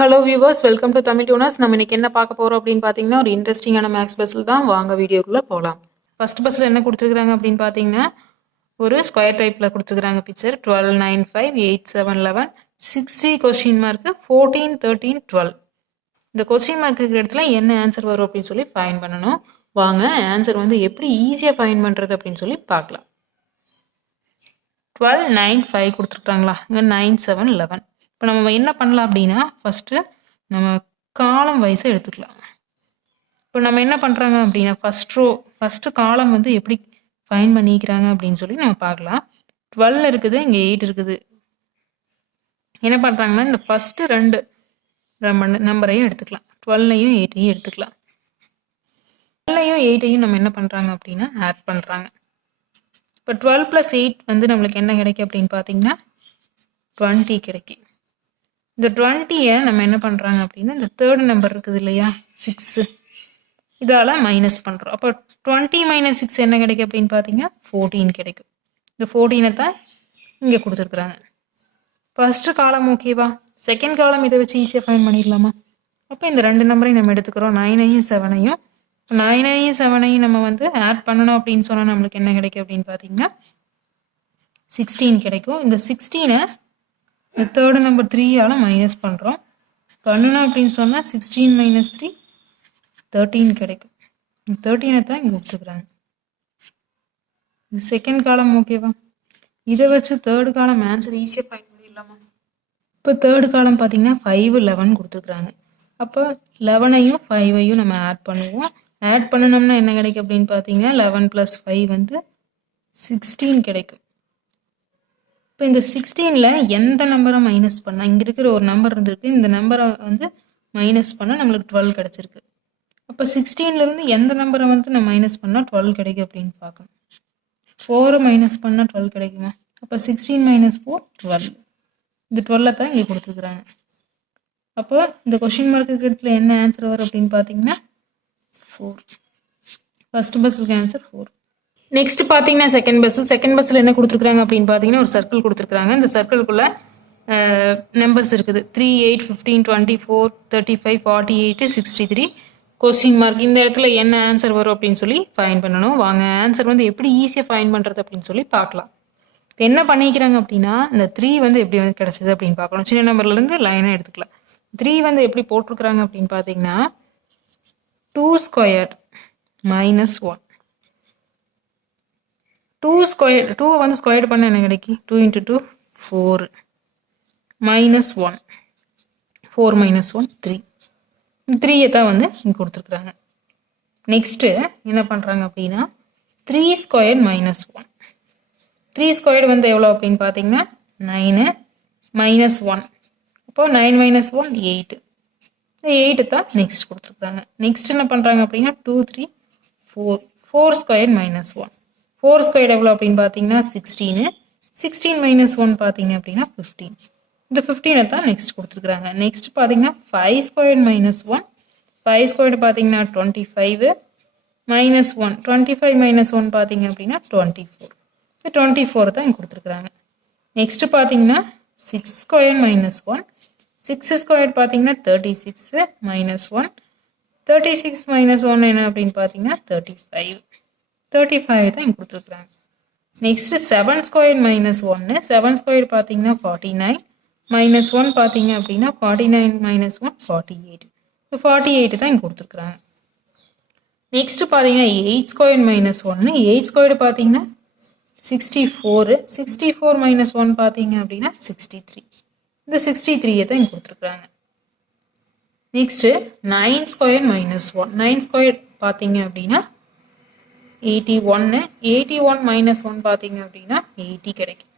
Hello viewers, welcome to Tamil tuners. நம்ம இன்னைக்கு என்ன பார்க்க போறோம் அப்படின்னு பார்த்தீங்கன்னா, ஒரு இன்ட்ரெஸ்டிங்கான மேக்ஸ் பஸ்ஸில் தான். வாங்க வீடியோக்குள்ளே போகலாம். ஃபர்ஸ்ட் பஸ்ஸில் என்ன கொடுத்துருக்காங்க அப்படின்னு பார்த்தீங்கன்னா, ஒரு ஸ்கொயர் டைப்பில் கொடுத்துருக்காங்க பிக்சர். 12, 9, 5, 8, 7, 11, 60 question mark, 14, 13, 12. இந்த கொஸ்டின் மார்க் இருக்கிற இடத்துல என்ன ஆன்சர் வரும் அப்படின்னு சொல்லி ஃபைன் பண்ணணும். வாங்க ஆன்சர் வந்து எப்படி ஈஸியாக ஃபைன் பண்ணுறது அப்படின்னு சொல்லி பார்க்கலாம். 12, 9, 5 கொடுத்துருக்காங்களா, இங்கே 9, 7, 11. இப்போ நம்ம என்ன பண்ணலாம் அப்படின்னா, ஃபஸ்ட்டு நம்ம காலம் வைஸாக எடுத்துக்கலாம். இப்போ நம்ம என்ன பண்ணுறாங்க அப்படின்னா, ஃபஸ்ட்டு காலம் வந்து எப்படி ஃபைன் பண்ணிக்கிறாங்க அப்படின்னு சொல்லி நம்ம பார்க்கலாம். 12 இருக்குது, இங்கே 8 இருக்குது. என்ன பண்ணுறாங்கன்னா, இந்த ஃபஸ்ட்டு ரெண்டு நம்பரையும் எடுத்துக்கலாம். 12ஐயும் 8ஐயும் எடுத்துக்கலாம். 12ஐயும் 8ஐயும் நம்ம என்ன பண்ணுறாங்க அப்படின்னா ஆட் பண்ணுறாங்க. இப்போ 12 + 8 வந்து நம்மளுக்கு என்ன கிடைக்கும் அப்படின்னு பார்த்தீங்கன்னா 20 கிடைக்கும். இந்த 20யை நம்ம என்ன பண்ணுறாங்க அப்படின்னா, இந்த தேர்ட் நம்பர் இருக்குது இல்லையா 6, இதால் மைனஸ் பண்ணுறோம். அப்போ 20 - 6 என்ன கிடைக்கும் அப்படின்னு பார்த்தீங்கன்னா 14 கிடைக்கும். இந்த 14ஐ தான் இங்கே கொடுத்துருக்குறாங்க. ஃபஸ்ட்டு காலம் ஓகேவா? செகண்ட் காலம் இதை வச்சு ஈஸியாக ஃபைன் பண்ணிடலாமா? அப்போ இந்த ரெண்டு நம்பரையும் நம்ம எடுத்துக்கிறோம். 9ஐயும் 7ஐயும். 9ஐயும் 7ஐயும் நம்ம வந்து ஆட் பண்ணணும் அப்படின்னு சொன்னால் நம்மளுக்கு என்ன கிடைக்கும் அப்படின்னு பார்த்தீங்கன்னா 16 கிடைக்கும். இந்த 16ஐ இந்த தேர்டு நம்பர் 3ஆல் மைனஸ் பண்ணுறோம். பண்ணணும் அப்படின்னு சொன்னால் 16 - 3 13 கிடைக்கும். 13ஐ தான் இங்கே கொடுத்துக்கிறாங்க. இது செகண்ட் காலம் ஓகேவா? இதை வச்சு தேர்டு காலம் ஆன்சர் ஈஸியாக ஃபைண்ட் பண்ணிடலாமா? இப்போ தேர்டு காலம் பார்த்தீங்கன்னா 5, 11 கொடுத்துருக்குறாங்க. அப்போ 11ஐயும் 5ஐயும் நம்ம ஆட் பண்ணுவோம். ஆட் பண்ணணும்னா என்ன கிடைக்கும் அப்படின்னு பார்த்தீங்கன்னா 11 + 5 வந்து 16 கிடைக்கும். இப்போ இந்த 16ல் எந்த நம்பரை மைனஸ் பண்ணால், இங்கே இருக்கிற ஒரு நம்பர் இருந்திருக்கு, இந்த நம்பரை வந்து மைனஸ் பண்ணால் நம்மளுக்கு 12 கிடச்சிருக்கு. அப்போ 16லேருந்து எந்த நம்பரை வந்து நம்ம மைனஸ் பண்ணால் 12 கிடைக்கும் அப்படின்னு பார்க்கணும். 4 மைனஸ் பண்ணால் 12 கிடைக்குமா? அப்போ 16 - 4 12. இந்த 12 தான் இங்கே கொடுத்துருக்குறாங்க. அப்போ இந்த கொஷின் மார்க் இருக்கிற இடத்துல என்ன ஆன்சர் வரும் அப்படின்னு பார்த்தீங்கன்னா 4. ஃபர்ஸ்ட் பஸ்ஸுக்கு ஆன்சர் 4. நெக்ஸ்ட் பார்த்தீங்கன்னா செகண்ட் பஸ்ஸில் என்ன கொடுத்துருக்காங்க அப்படின்னு பார்த்தீங்கன்னா ஒரு சர்க்கிள் கொடுத்துருக்காங்க. இந்த சர்க்கிள்குள்ளே நம்பர்ஸ் இருக்குது. 3, 8, 15, 24, 35, 48, 63. Question mark. இந்த இடத்துல என்ன ஆன்சர் வரும் அப்படின்னு சொல்லி ஃபைன் பண்ணணும். வாங்க ஆன்சர் வந்து எப்படி ஈஸியாக ஃபைன் பண்ணுறது அப்படின்னு சொல்லி பார்க்கலாம். இப்போ என்ன பண்ணிக்கிறாங்க அப்படின்னா, இந்த 3 வந்து எப்படி வந்து கிடச்சிது அப்படின்னு பார்க்கணும். சின்ன நம்பர்லேருந்து லைனாக எடுத்துக்கலாம். 3 வந்து எப்படி போட்டிருக்கிறாங்க அப்படின்னு பார்த்தீங்கன்னா 2² - 1. 2 வந்து ஸ்கொயர்டு பண்ண என்ன கிடைக்கும்? 2 × 2 4 -1 4 - 1 3. 3ஐ தான் வந்து இங்கே கொடுத்துருக்குறாங்க. நெக்ஸ்ட்டு என்ன பண்ணுறாங்க அப்படின்னா 3² - 1. 3² வந்து எவ்வளோ அப்படின்னு பார்த்தீங்கன்னா 9 - 1. அப்போது 9 - 1 8. இந்த 8 தான் நெக்ஸ்ட் கொடுத்துருக்குறாங்க. நெக்ஸ்ட் என்ன பண்ணுறாங்க அப்படின்னா 2, 3, 4. 4² - 1. 4² எவ்வளோ அப்படின்னு பார்த்தீங்கன்னா 16. 16 - 1 பார்த்தீங்க அப்படின்னா 15. இந்த 15ஐ தான் நெக்ஸ்ட் கொடுத்துருக்குறாங்க. நெக்ஸ்ட் பார்த்தீங்கன்னா 5² - 1. 5² பார்த்தீங்கன்னா 25 - 1. 25 - 1 பார்த்தீங்க அப்படின்னா 24. இந்த 24 தான் இங்கே கொடுத்துருக்குறாங்க. நெக்ஸ்ட் பார்த்தீங்கன்னா 6² - 1. 6² பார்த்தீங்கன்னா 36 - 1. 36 - 1 என்ன அப்படின்னு பார்த்தீங்கன்னா 35. 35 தான் இங்கே கொடுத்துருக்குறாங்க. நெக்ஸ்ட் 7² - 1. 7² பார்த்தீங்கன்னா 49 - 1 பார்த்தீங்க அப்படின்னா 49 - 1 48. 48 தான் இங்கே கொடுத்துருக்குறாங்க. நெக்ஸ்ட் பார்த்தீங்கன்னா 8² - 1. 8² பார்த்தீங்கன்னா 64. 64 - 1 பார்த்தீங்க அப்படின்னா 63. இந்த 63ஐ தான் இங்கே கொடுத்துருக்குறாங்க. நெக்ஸ்ட்டு 9² - 1. 9² பார்த்தீங்க அப்படின்னா 81. 81 - 1 பார்த்தீங்க அப்படின்னா 80 கிடைக்கும்.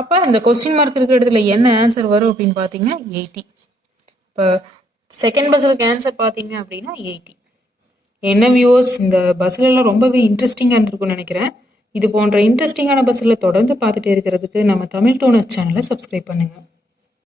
அப்போ இந்த கொஸ்டின் மார்க் இருக்கிற இடத்துல என்ன ஆன்சர் வரும் அப்படின்னு பார்த்தீங்கன்னா 80. இப்போ செகண்ட் பஸ்ஸுக்கு ஆன்சர் பார்த்தீங்க அப்படின்னா 80. என்ன வியூவர்ஸ், இந்த பஸ்ஸிலெல்லாம் ரொம்பவே இன்ட்ரெஸ்டிங்காக இருந்திருக்கும்னு நினைக்கிறேன். இது போன்ற இன்ட்ரெஸ்டிங்கான பஸ்ஸில் தொடர்ந்து பார்த்துட்டே இருக்கிறதுக்கு நம்ம தமிழ் டியூனர்ஸ் சேனலை சப்ஸ்கிரைப் பண்ணுங்கள்.